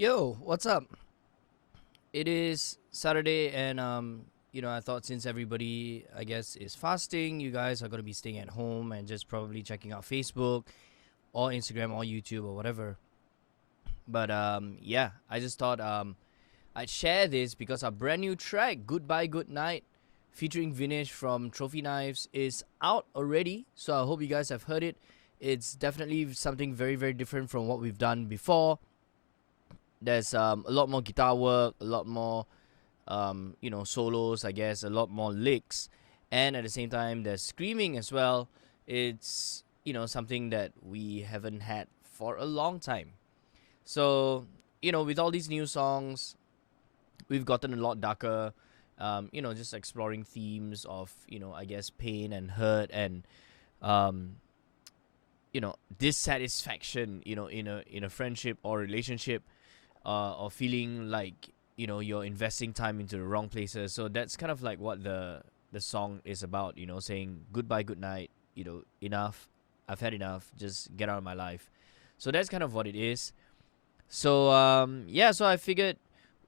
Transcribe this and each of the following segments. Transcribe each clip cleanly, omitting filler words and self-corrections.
Yo, what's up? It is Saturday, and I thought since everybody, I guess, is fasting, you guys are gonna be staying at home and just probably checking out Facebook or Instagram or YouTube or whatever. But yeah, I just thought I'd share this because our brand new track, "Goodbye, Goodnight," featuring Vinesh from Trophy Knives, is out already. So I hope you guys have heard it. It's definitely something very, very different from what we've done before. There's a lot more guitar work, a lot more solos, I guess, a lot more licks, and at the same time there's screaming as well. It's something that we haven't had for a long time. So with all these new songs, we've gotten a lot darker. Just exploring themes of I guess pain and hurt and um, dissatisfaction. In a friendship or relationship, or feeling like you're investing time into the wrong places. So that's kind of like what the song is about. Saying goodbye, good night. Enough. I've had enough. Just get out of my life. So that's kind of what it is. So yeah. So I figured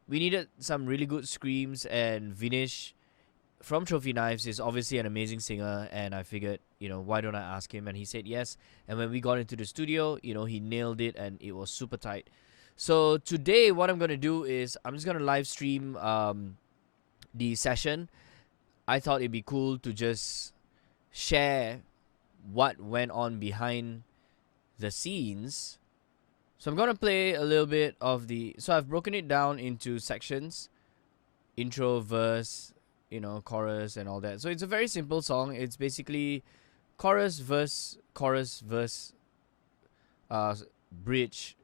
we needed some really good screams, and Vinesh from Trophy Knives is obviously an amazing singer, and I figured, why don't I ask him? And he said yes. And when we got into the studio, he nailed it, and it was super tight. So today, what I'm gonna do is I'm just gonna live stream the session. I thought it'd be cool to just share what went on behind the scenes. So I'm gonna play a little bit of the. So I've broken it down into sections: intro, verse, chorus, and all that. So it's a very simple song. It's basically chorus, verse, uh, bridge,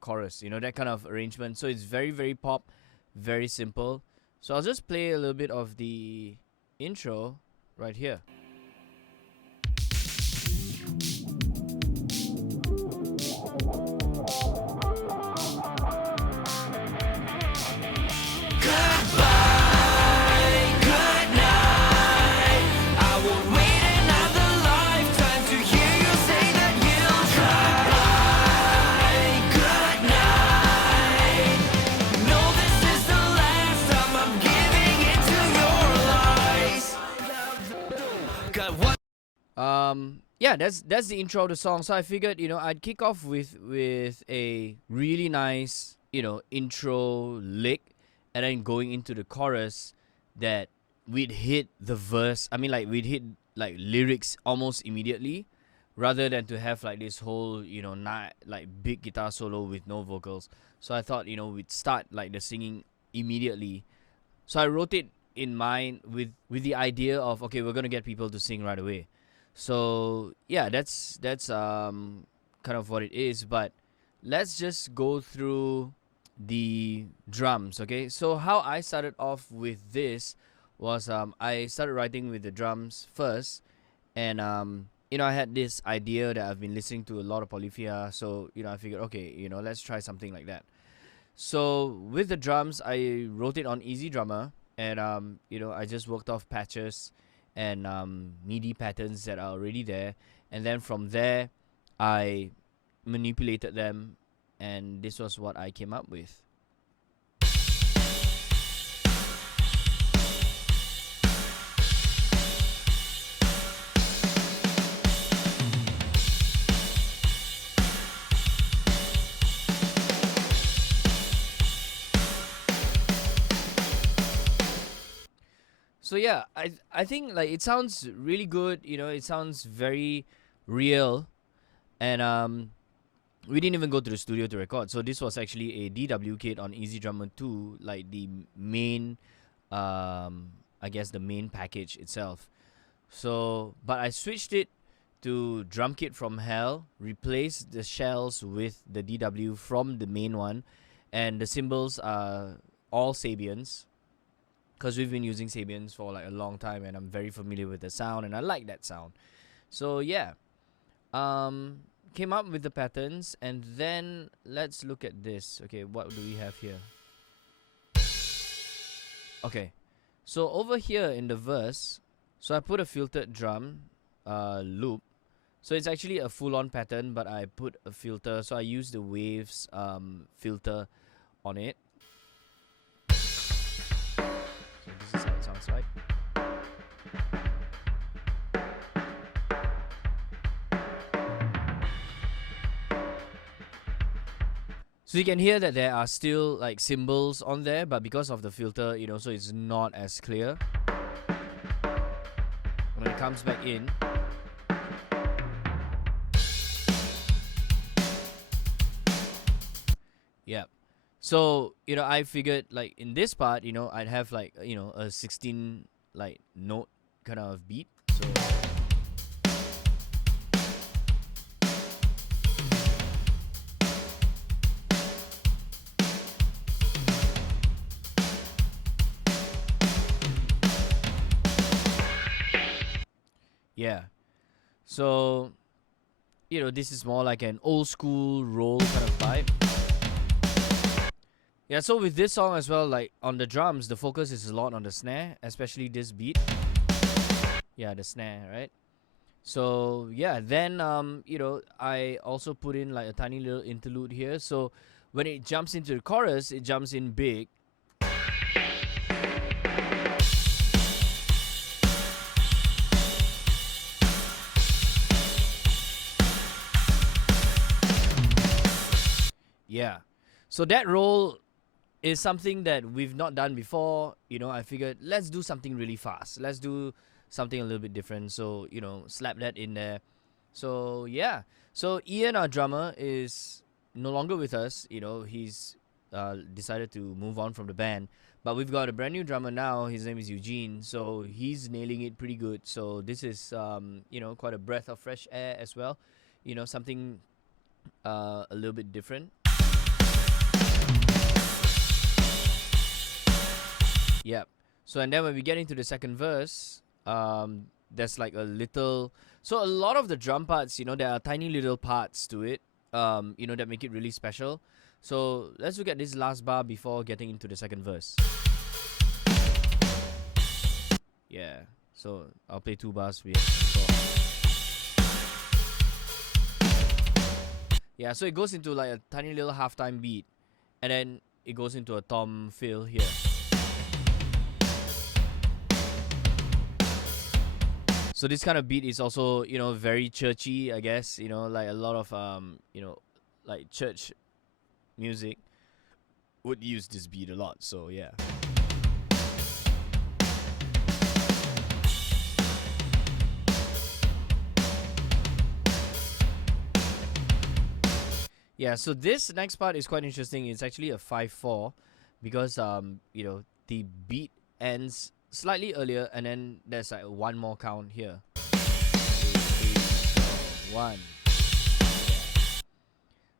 chorus, that kind of arrangement. So it's very, very pop, very simple. So I'll just play a little bit of the intro right here. Yeah, that's the intro of the song. So I figured, I'd kick off with a really nice, intro lick, and then going into the chorus that we'd hit the verse. I mean, like we'd hit like lyrics almost immediately, rather than to have like this whole, like big guitar solo with no vocals. So I thought, we'd start like the singing immediately. So I wrote it in mind with the idea of, okay, we're gonna get people to sing right away. So yeah, that's kind of what it is. But let's just go through the drums. Okay, so how I started off with this was I started writing with the drums first, and I had this idea that I've been listening to a lot of Polyphia. So I figured, okay, let's try something like that. So with the drums, I wrote it on Easy Drummer, and I just worked off patches and MIDI patterns that are already there, and then from there, I manipulated them, and this was what I came up with. So yeah, I think like it sounds really good. It sounds very real, and we didn't even go to the studio to record. So this was actually a DW kit on Easy Drummer 2, like the main, I guess the main package itself. So, but I switched it to drum kit from Hell, replaced the shells with the DW from the main one, and the cymbals are all Sabians, because we've been using Sabians for like a long time, and I'm very familiar with the sound, and I like that sound. So yeah, came up with the patterns, and then let's look at this. Okay, what do we have here? Okay, so over here in the verse, so I put a filtered drum loop. So it's actually a full-on pattern, but I put a filter. So I use the waves filter on it. So this is how it sounds like. So you can hear that there are still like cymbals on there, but because of the filter, so it's not as clear. When it comes back in, yeah. So, I figured like in this part, I'd have like, a 16 like note kind of beat. So yeah. So, this is more like an old school roll kind of vibe. Yeah, so with this song as well, like on the drums, the focus is a lot on the snare, especially this beat. Yeah, the snare, right? So yeah, then I also put in like a tiny little interlude here. So when it jumps into the chorus, it jumps in big. Yeah. So that roll is something that we've not done before. I figured let's do something really fast. Let's do something a little bit different. So, slap that in there. So, yeah. So, Ian, our drummer, is no longer with us. He's decided to move on from the band. But we've got a brand new drummer now. His name is Eugene. So, he's nailing it pretty good. So, this is, quite a breath of fresh air as well. Something a little bit different. Yep. So and then when we get into the second verse, there's like a little. So a lot of the drum parts, there are tiny little parts to it, that make it really special. So let's look at this last bar before getting into the second verse. Yeah. So I'll play 2 bars here. Yeah. So it goes into like a tiny little halftime beat, and then it goes into a tom fill here. So this kind of beat is also, very churchy, I guess, like a lot of, like church music would use this beat a lot. So, yeah. Yeah, so this next part is quite interesting. It's actually a 5/4 because, the beat ends slightly earlier, and then there's like one more count here. 2, 3, 4, 1.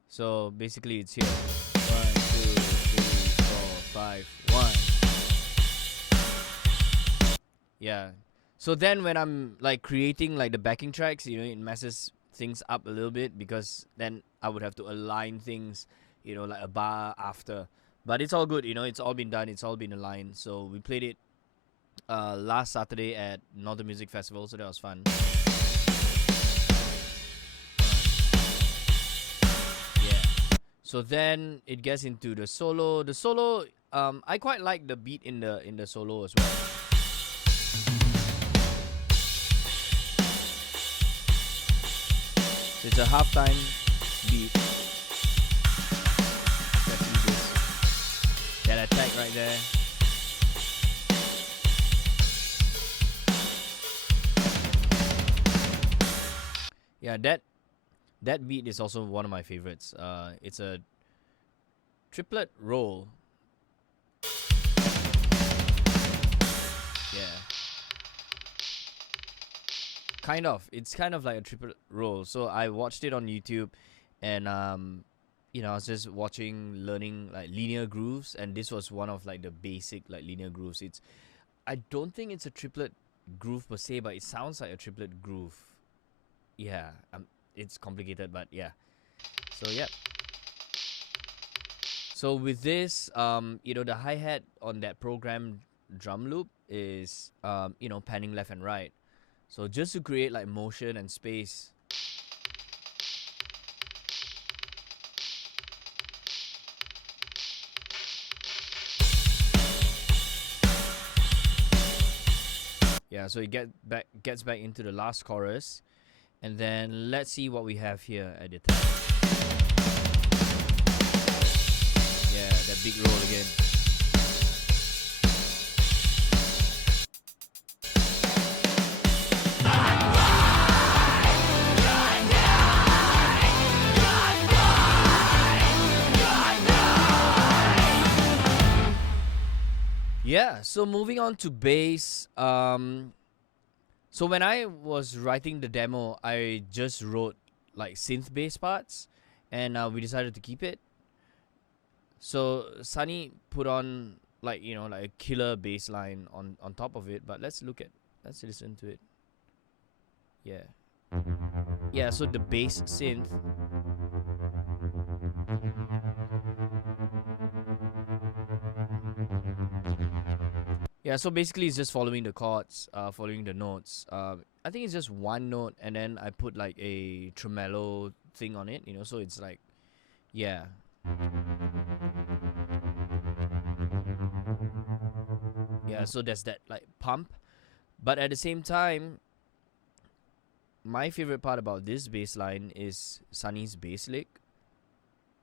So basically it's here. 1, 2, 3, 4, 5, 1. Yeah. So then when I'm like creating like the backing tracks, it messes things up a little bit because then I would have to align things, like a bar after. But it's all good, it's all been done, it's all been aligned. So we played it last Saturday at Northern Music Festival, so that was fun. Yeah. So then it gets into the solo. The solo, I quite like the beat in the solo as well. So it's a halftime beat. That attack right there. Yeah, that beat is also one of my favorites. It's a triplet roll. Yeah. Kind of. It's kind of like a triplet roll. So I watched it on YouTube, and I was just learning like linear grooves, and this was one of like the basic like linear grooves. I don't think it's a triplet groove per se, but it sounds like a triplet groove. Yeah, it's complicated, but yeah. So yeah. So with this, the hi-hat on that programmed drum loop is, panning left and right. So just to create like motion and space. Yeah, so it gets back into the last chorus, and then let's see what we have here at the top. Yeah, that big roll again. Yeah, so moving on to bass. So when I was writing the demo, I just wrote like synth bass parts, and we decided to keep it. So Sunny put on like like a killer bass line on top of it. But let's listen to it. Yeah, yeah. So the bass synth. Yeah, so basically it's just following the chords, following the notes. I think it's just one note, and then I put like a tremolo thing on it, so it's like, yeah. Yeah, so there's that like pump. But at the same time, my favorite part about this bass line is Sunny's bass lick,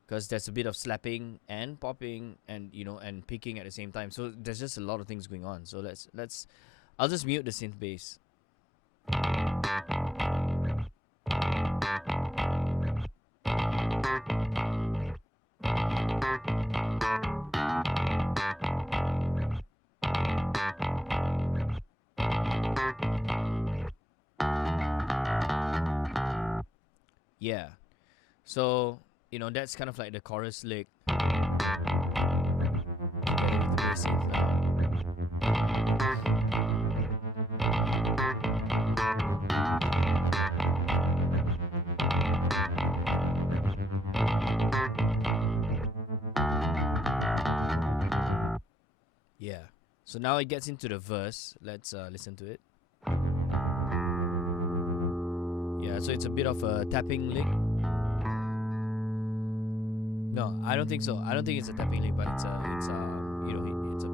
because there's a bit of slapping and popping and and picking at the same time. So there's just a lot of things going on. So let's I'll just mute the synth bass. Yeah. So, that's kind of like the chorus lick together with the bass synth now. Yeah. So now it gets into the verse. Let's listen to it. Yeah, so it's a bit of a tapping lick. No, I don't think so. I don't think it's a tapping lick, but it's a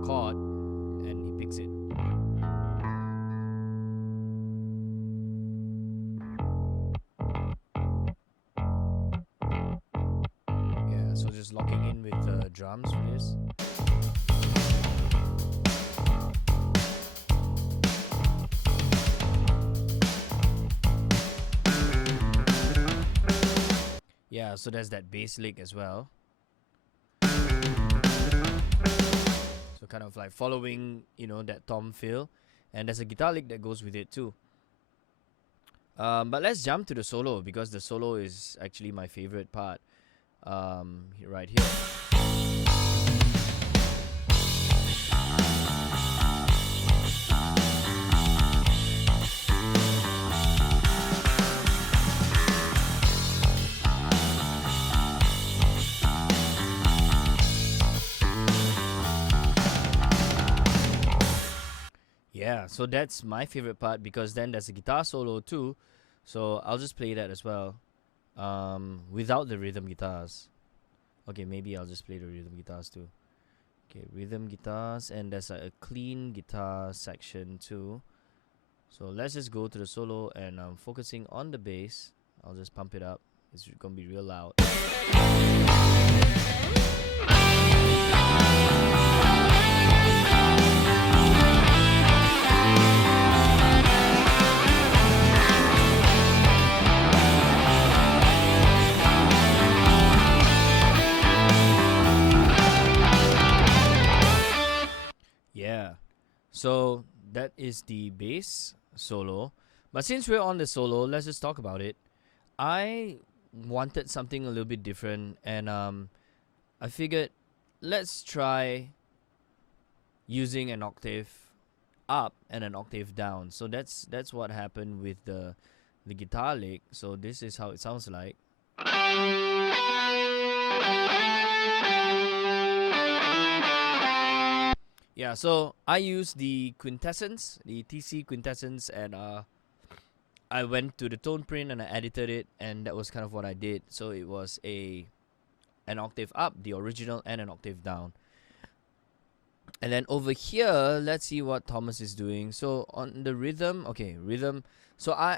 chord, and he picks it. Yeah, so just locking in with the drums for this. Yeah, so there's that bass lick as well. So kind of like following, that tom feel. And there's a guitar lick that goes with it too. But let's jump to the solo, because the solo is actually my favorite part. Right here. Yeah, so that's my favorite part, because then there's a guitar solo too. So I'll just play that as well, without the rhythm guitars. Okay, maybe I'll just play the rhythm guitars too. Okay, rhythm guitars, and there's a clean guitar section too. So let's just go to the solo, and I'm focusing on the bass. I'll just pump it up. It's gonna be real loud. Yeah, so that is the bass solo. But since we're on the solo, let's just talk about it. I wanted something a little bit different, and I figured let's try using an octave up and an octave down. So that's what happened with the guitar lick. So this is how it sounds like. Yeah, so I used the quintessence, the TC quintessence, and I went to the tone print and I edited it, and that was kind of what I did. So it was an octave up, the original, and an octave down. And then over here, let's see what Thomas is doing. So on the rhythm, okay, rhythm. So I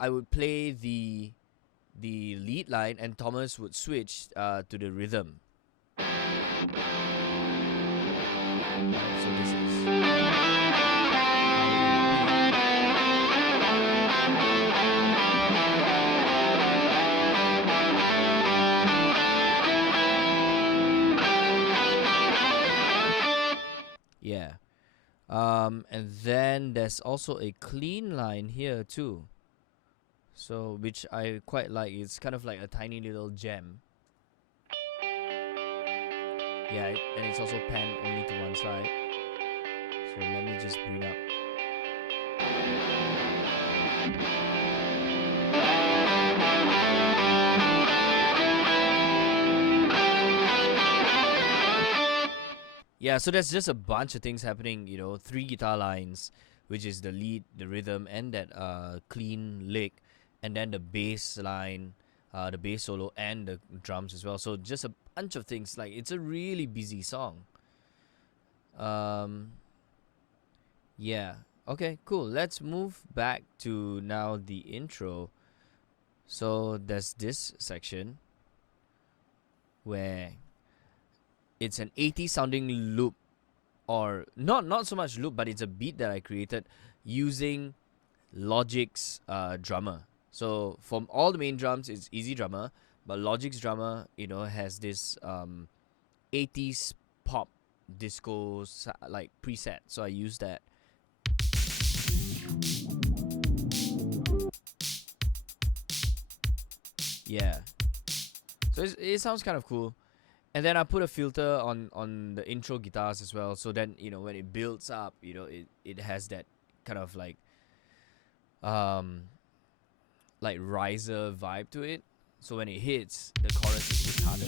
would play the lead line, and Thomas would switch to the rhythm. So this is. Yeah. And then there's also a clean line here too. So which I quite like. It's kind of like a tiny little gem. Yeah, and it's also panned only to one side. So let me just bring up. Yeah, so there's just a bunch of things happening, 3 guitar lines, which is the lead, the rhythm, and that clean lick, and then the bass line, the bass solo, and the drums as well. So just a bunch of things. Like, it's a really busy song. Yeah. Okay, cool. Let's move back to now the intro. So there's this section where it's an 80s sounding loop, or not so much loop, but it's a beat that I created using Logic's drummer. So from all the main drums, it's easy drummer, but Logic's drummer, has this 80s pop disco like preset. So I use that. Yeah. So it sounds kind of cool. And then I put a filter on the intro guitars as well. So then, when it builds up, it has that kind of like riser vibe to it. So when it hits, the chorus is just harder.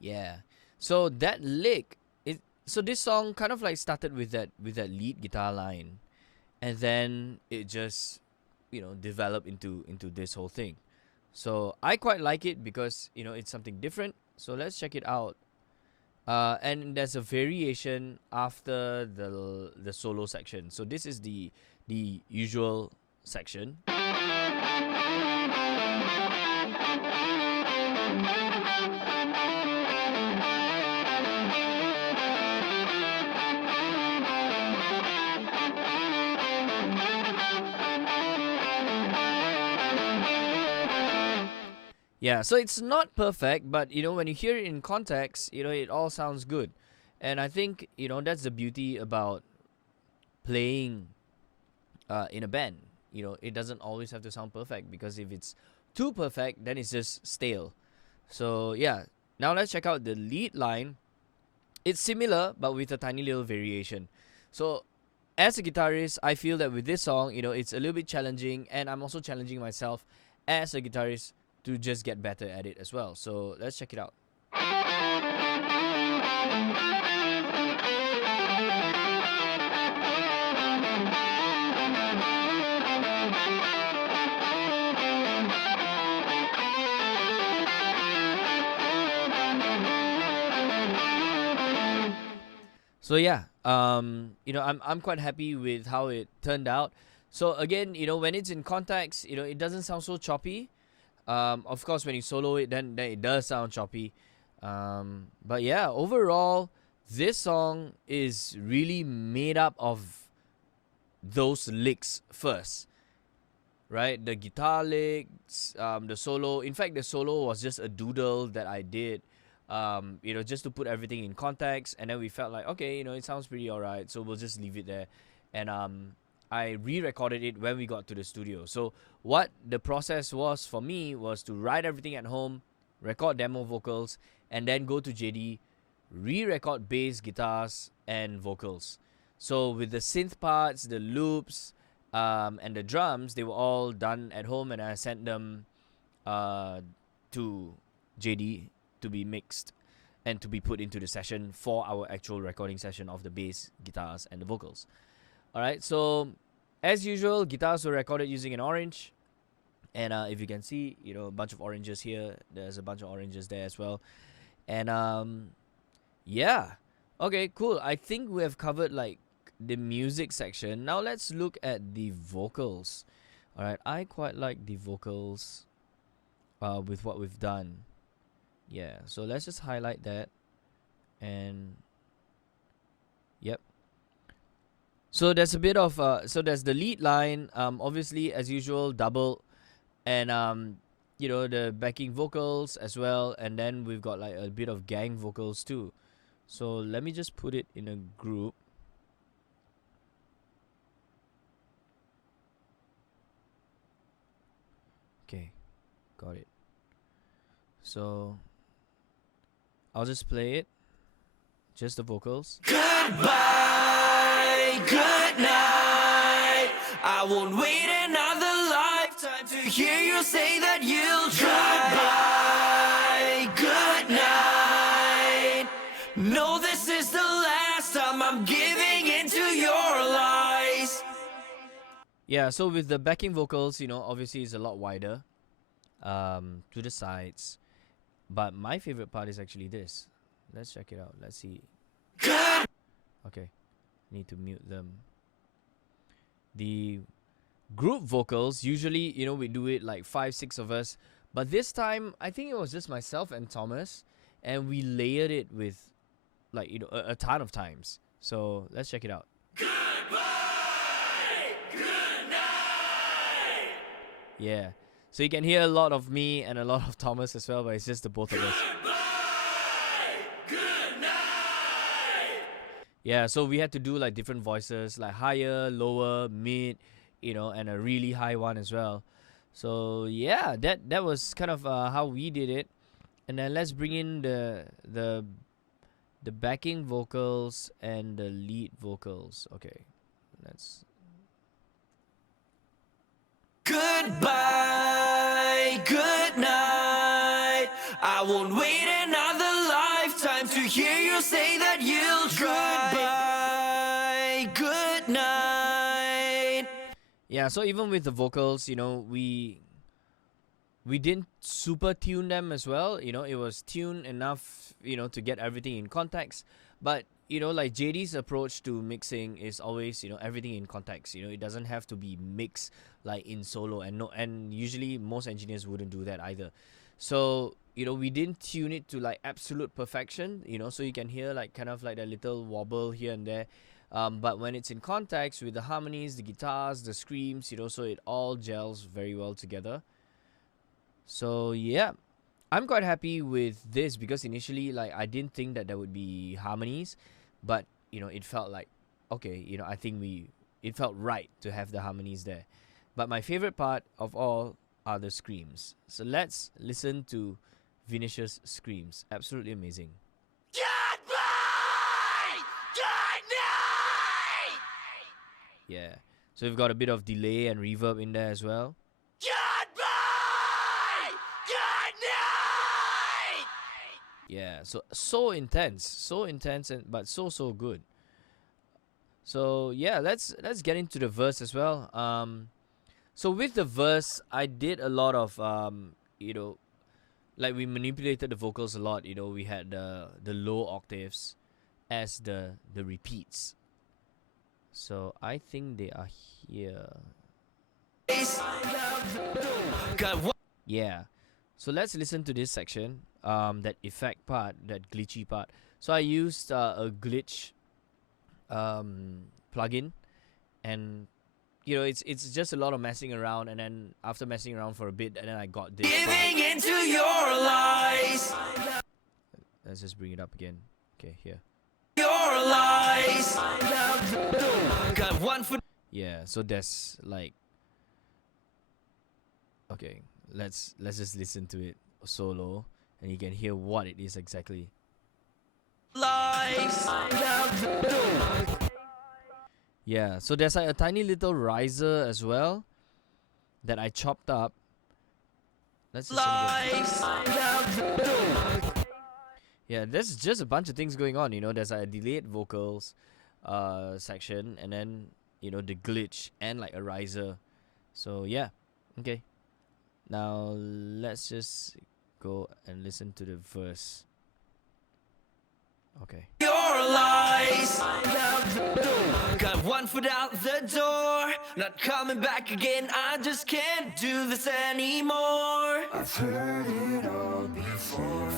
Yeah. So that lick, so this song kind of like started with that lead guitar line, and then it just developed into this whole thing. So I quite like it because it's something different. So let's check it out. And there's a variation after the solo section. So this is the usual section. Yeah, so it's not perfect, but when you hear it in context, it all sounds good. And I think, that's the beauty about playing in a band. It doesn't always have to sound perfect, because if it's too perfect, then it's just stale. So, yeah, now let's check out the lead line. It's similar, but with a tiny little variation. So, as a guitarist, I feel that with this song, it's a little bit challenging, and I'm also challenging myself as a guitarist to just get better at it as well. So let's check it out. So yeah, I'm quite happy with how it turned out. So again, when it's in context, it doesn't sound so choppy. Of course, when you solo it, then it does sound choppy. But yeah, overall, this song is really made up of those licks first, right? The guitar licks, the solo. In fact, the solo was just a doodle that I did, just to put everything in context. And then we felt like, okay, it sounds pretty alright, so we'll just leave it there. And I re-recorded it when we got to the studio. So what the process was for me was to write everything at home, record demo vocals, and then go to JD, re-record bass, guitars, and vocals. So with the synth parts, the loops, and the drums, they were all done at home, and I sent them to JD to be mixed and to be put into the session for our actual recording session of the bass, guitars, and the vocals. Alright, so as usual, guitars were recorded using an Orange. And if you can see, you know, a bunch of oranges here. There's a bunch of oranges there as well. And yeah. Okay, cool. I think we have covered like the music section. Now let's look at the vocals. All right, I quite like the vocals with what we've done. Yeah, so let's just highlight that. And yep. So there's a bit of so there's the lead line, obviously as usual double, and you know, the backing vocals as well, and then we've got like a bit of gang vocals too. So let me just put it in a group. Okay, got it. So I'll just play it, just the vocals. Goodbye, good night. I won't wait another lifetime to hear you say that you'll try. Goodbye, good night. No, this is the last time I'm giving into your lies. Yeah, so with the backing vocals, you know, obviously it's a lot wider to the sides. But my favorite part is actually this. Let's check it out. Let's see. Okay, need to mute them. The group vocals, usually, you know, we do it like 5-6 of us. But this time, I think it was just myself and Thomas. And we layered it with, like, you know, a ton of times. So let's check it out. Goodbye, good night. Yeah. So you can hear a lot of me and a lot of Thomas as well, but it's just the both of us. Goodbye, good night. Yeah, so we had to do like different voices, like higher, lower, mid, you know, and a really high one as well. So yeah, that was kind of how we did it. And then let's bring in the backing vocals and the lead vocals. Okay, let's. Goodbye, good night. I won't wait another lifetime to hear you say that you'll try. Goodbye, good night. Yeah, so even with the vocals, you know, we didn't super tune them as well. You know, it was tuned enough, you know, to get everything in context. But, you know, like JD's approach to mixing is always, you know, everything in context. You know, it doesn't have to be mixed like in solo, and usually most engineers wouldn't do that either. So, you know, we didn't tune it to like absolute perfection, you know, so you can hear like kind of like a little wobble here and there. But when it's in context with the harmonies, the guitars, the screams, you know, so it all gels very well together. So yeah, I'm quite happy with this because initially, like, I didn't think that there would be harmonies, but you know, it felt like, okay, you know, I think it felt right to have the harmonies there. But my favorite part of all are the screams. So let's listen to Venetia's screams. Absolutely amazing. Goodbye, good night. Yeah. So we've got a bit of delay and reverb in there as well. Goodbye, good night. Yeah. So intense, and but so good. So yeah, let's get into the verse as well. So with the verse, I did a lot of you know, like we manipulated the vocals a lot. You know, we had the low octaves as the repeats. So I think they are here. Yeah. So let's listen to this section. That effect part, that glitchy part. So I used a glitch plugin, and you know, it's just a lot of messing around, and then after messing around for a bit, and then I got this part. Giving into your lies. Let's just bring it up again. Okay, here. Your lies. Got one for. Yeah, so there's like, okay, let's just listen to it solo, and you can hear what it is exactly. Lies. Yeah, so there's like a tiny little riser as well that I chopped up. Let's listen again. Yeah, there's just a bunch of things going on, you know. There's like a delayed vocals section, and then, you know, the glitch and like a riser. So yeah, okay. Now let's just go and listen to the verse. Okay. Your lies. Got one foot out the door, not coming back again. I just can't do this anymore. I've heard it all before.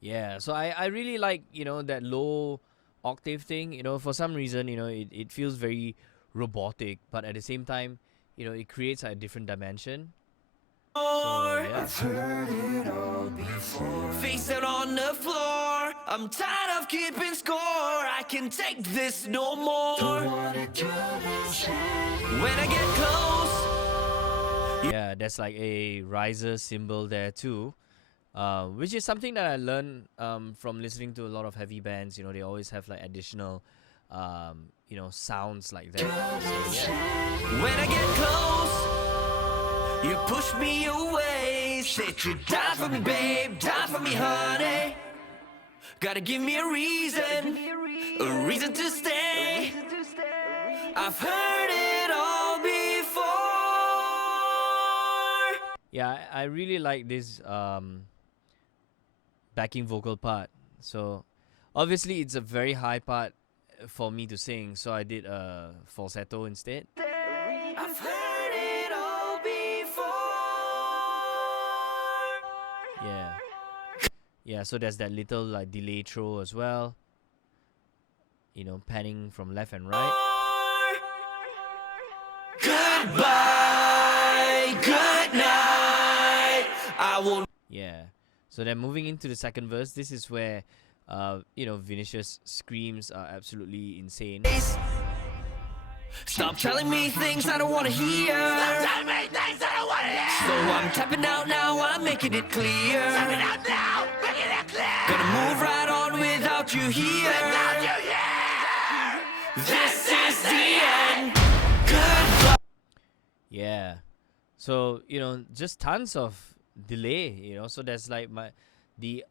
Yeah, so I really like, that low octave thing. For some reason, it feels very robotic, but at the same time, it creates a different dimension. So, yeah. I've heard it all before. Face out on the floor. I'm tired of keeping score. I can take this no more. Don't wanna do this. When I get close. Yeah, there's like a riser symbol there too. Which is something that I learned from listening to a lot of heavy bands. They always have like additional sounds like that. So, yeah. When I get close. You push me away, said you die for me, babe, die for me, honey. Gotta give me a reason to stay. I've heard it all before. Yeah, I really like this backing vocal part. So obviously it's a very high part for me to sing, so I did a falsetto instead. I've heard it all before. Yeah, so there's that little like delay throw as well. Panning from left and right. Goodbye, good night. I will. Yeah. So then moving into the second verse, this is where Vinicius' screams are absolutely insane. Stop telling me things I don't want to hear. Stop telling me things I don't want to hear. So I'm tapping out now, I'm making it clear. Tapping out now, making it clear. Gonna move right on without you here. Without you here. This is the end. Goodbye. Yeah. So, just tons of delay, so there's like the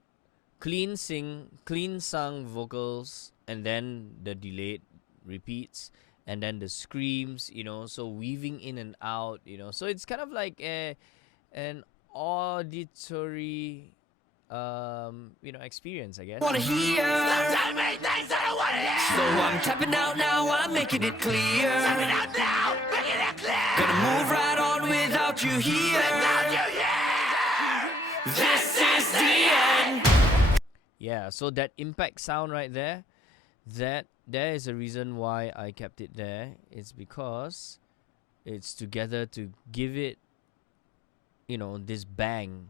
clean sung vocals, and then the delayed repeats, and then the screams, so weaving in and out, so it's kind of like an auditory experience, I guess. Wanna hear. Stop telling me things I don't wanna hear. So I'm tapping out now, I'm making it clear. Tapping out now, making it clear. Gonna move right on without you here. Without you here. This is the end. Yeah, so that impact sound right there, there is a reason why I kept it there. It's because it's together to give it, this bang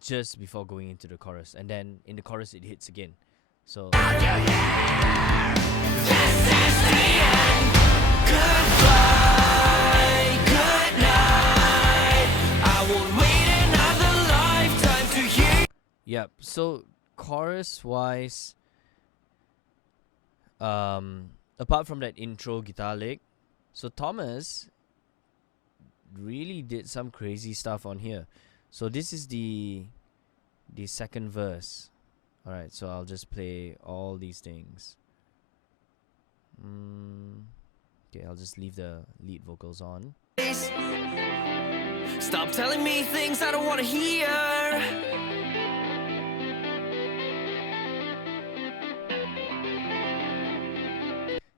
just before going into the chorus. And then in the chorus, it hits again. So. This is the end. Goodbye, good night. I won't wait another lifetime to hear. Yep. So chorus wise, apart from that intro guitar lick, so Thomas really did some crazy stuff on here. So this is the second verse. All right, so I'll just play all these things. Okay, I'll just leave the lead vocals on. Stop telling me things I don't want to hear.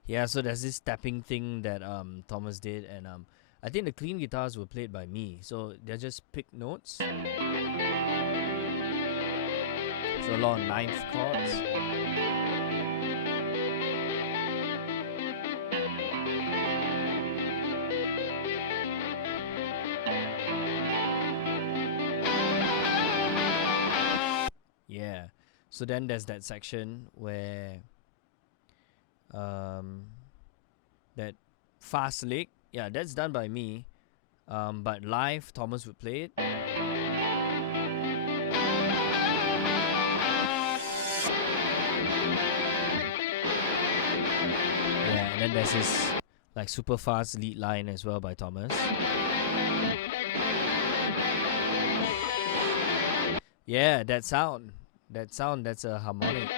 Yeah, so there's this tapping thing that Thomas did, and I think the clean guitars were played by me, so they're just picked notes. So a lot of ninth chords. Yeah, so then there's that section where that fast lick, yeah, that's done by me, but live Thomas would play it. Yeah, and then there's this like super fast lead line as well by Thomas. Yeah, that sound, that's a harmonic.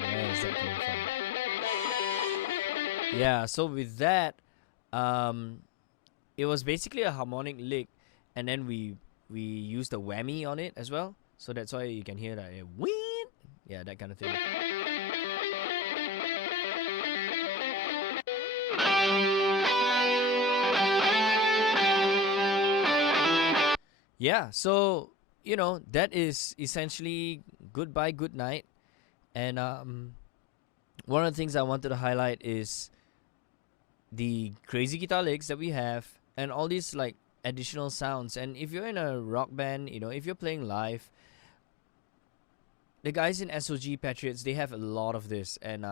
Where is that coming from? Yeah, so with that, um, it was basically a harmonic lick, and then we used a whammy on it as well. So that's why you can hear that win, yeah, that kind of thing. Yeah, so that is essentially goodbye, good night, and one of the things I wanted to highlight is the crazy guitar licks that we have, and all these like additional sounds. And if you're in a rock band, if you're playing live, the guys in SOG Patriots, they have a lot of this, and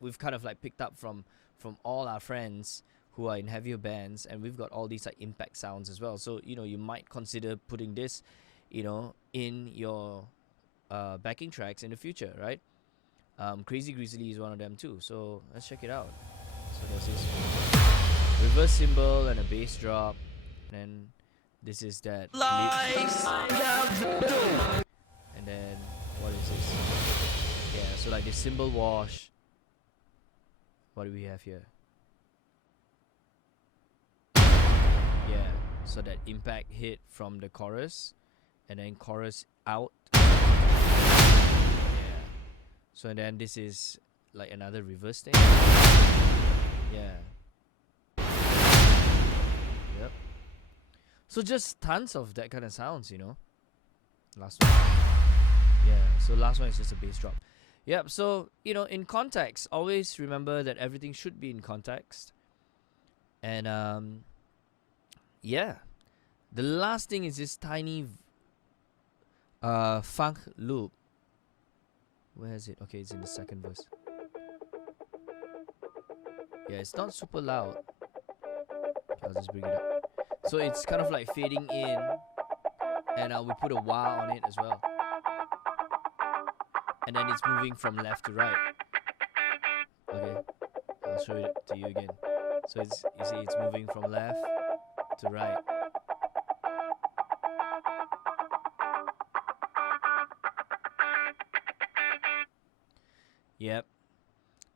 we've kind of like picked up from all our friends who are in heavier bands, and we've got all these like impact sounds as well. So you might consider putting this, in your backing tracks in the future, right? Crazy Grizzly is one of them too. So let's check it out. So there's this reverse cymbal and a bass drop, and then this is that and then what is this? Yeah, so like the cymbal wash. What do we have here? Yeah, so that impact hit from the chorus, and then chorus out. Yeah. So then this is like another reverse thing. Yeah. Yep. So just tons of that kind of sounds, Last one. Yeah, so last one is just a bass drop. Yep, so, in context, always remember that everything should be in context. And, yeah. The last thing is this tiny funk loop. Where is it? Okay, it's in the second verse. Yeah, it's not super loud. I'll just bring it up. So it's kind of like fading in, and we put a wah on it as well. And then it's moving from left to right. Okay, I'll show it to you again. So you see it's moving from left to right. Yep.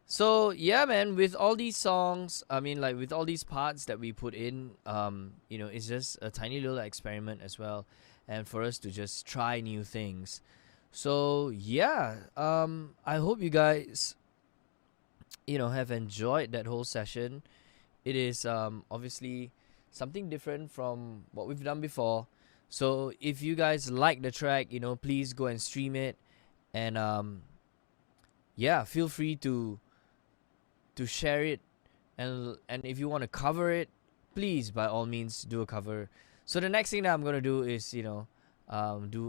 So yeah, man, with all these songs, I mean, like with all these parts that we put in, it's just a tiny little experiment as well, and for us to just try new things. So yeah, I hope you guys, have enjoyed that whole session. It is obviously something different from what we've done before. So if you guys like the track, please go and stream it, and yeah, feel free to share it, and if you want to cover it, please by all means do a cover. So the next thing that I'm gonna do is do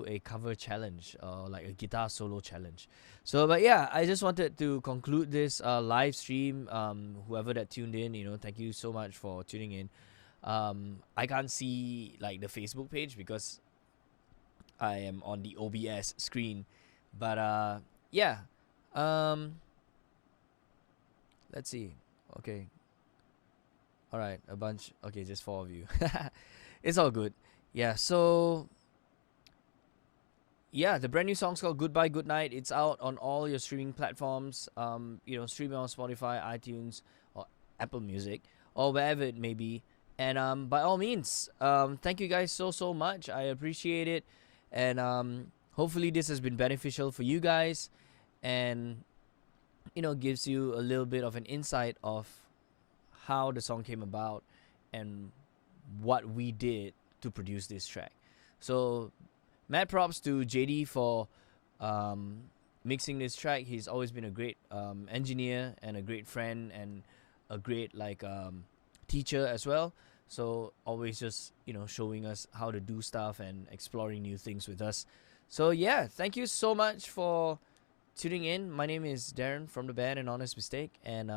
a cover challenge, like a guitar solo challenge. So but yeah, I just wanted to conclude this live stream. Whoever that tuned in, thank you so much for tuning in. I can't see like the Facebook page because I am on the OBS screen, but yeah, let's see. Okay. All right, a bunch. Okay, just 4 of you. It's all good. Yeah, so yeah, the brand new song's called Goodbye, Good Night. It's out on all your streaming platforms. Stream it on Spotify, iTunes, or Apple Music, or wherever it may be. And by all means, thank you guys so much. I appreciate it, and hopefully this has been beneficial for you guys, and gives you a little bit of an insight of how the song came about and what we did to produce this track. So mad props to JD for mixing this track. He's always been a great engineer and a great friend and a great teacher as well. So always just showing us how to do stuff and exploring new things with us. So yeah, thank you so much for tuning in. My name is Darren from the band An Honest Mistake, and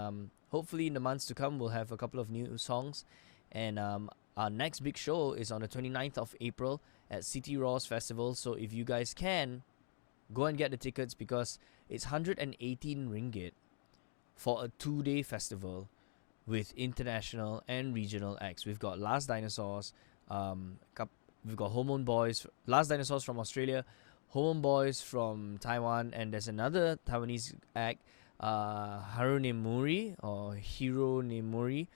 hopefully in the months to come we'll have a couple of new songs, and our next big show is on the 29th of April at City Ross Festival. So if you guys can, go and get the tickets, because it's 118 ringgit for a 2-day festival with international and regional acts. We've got Last Dinosaurs, we've got Hormone Boys, Last Dinosaurs from Australia, Hormone Boys from Taiwan, and there's another Taiwanese act, Haru Nemuri or Hiro Nemuri,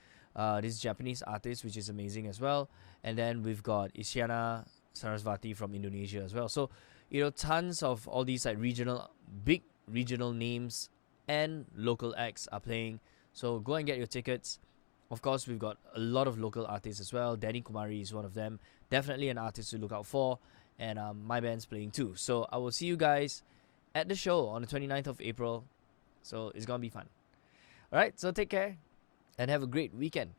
this Japanese artist, which is amazing as well. And then we've got Isyana Sarasvati from Indonesia as well. So, tons of all these like big regional names and local acts are playing. So go and get your tickets. Of course, we've got a lot of local artists as well. Danny Kumari is one of them. Definitely an artist to look out for. And my band's playing too. So I will see you guys at the show on the 29th of April. So it's going to be fun. All right, so take care and have a great weekend.